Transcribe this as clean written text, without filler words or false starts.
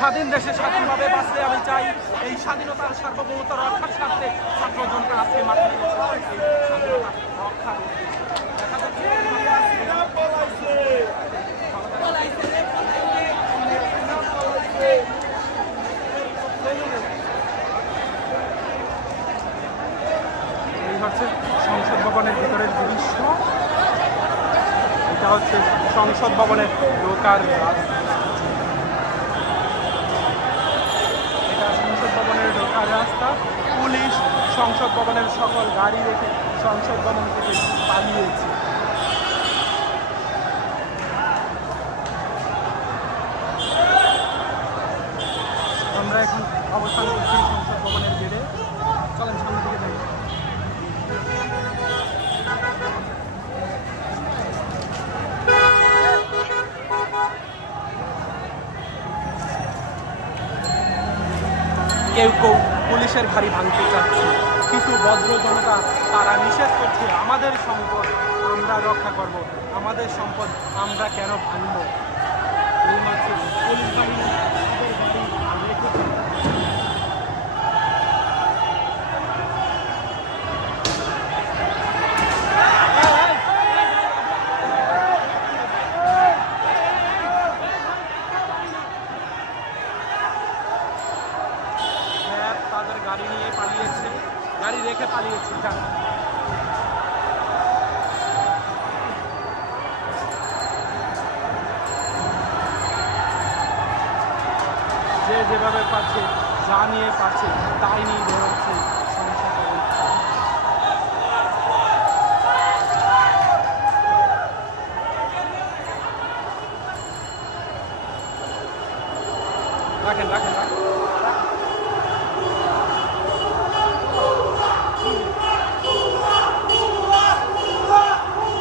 স্বাধীন দেশে স্বাধীনভাবে বাঁচতে আমি চাই। এই স্বাধীনতার সার্বভৌমত্ব রক্ষার স্বার্থে ছাত্র জনতা আজকে মাঠে নেমেছে স্বাধীনতা রক্ষা করতে। দেখা যাচ্ছে এই হচ্ছে সংসদ ভবনের ভিতরের দৃশ্য। এটা হচ্ছে সংসদ ভবনের ঢোকার রাস্তা। এটা সংসদ ভবনের ঢোকার রাস্তা। পুলিশ সংসদ ভবনের সকল গাড়ি রেখে সংসদ ভবন থেকে পালিয়েছে। আমরা এখন অবস্থান করছি সংসদ ভবনের গেটে। চলেন সামনে দিকে যাই। কেউ কেউ পুলিশের গাড়ি ভাঙতে চাচ্ছে, কিছু ভদ্র জনতা তারা নিষেধ করছে আমাদের সম্পদ আমরা রক্ষা করব, আমাদের সম্পদ আমরা কেন ভাঙব। এই হচ্ছে পুলিশ বাহিনী তাদের গাড়ি রেখেছে। তাদের গাড়ি নিয়ে পালিয়েছে, গাড়ি রেখে পালিয়েছে। যে যেভাবে পাচ্ছে, যা নিয়ে পাচ্ছে তাই নিয়ে বেরোচ্ছে সংসার করে। রাখেন রাখেন রাখেন।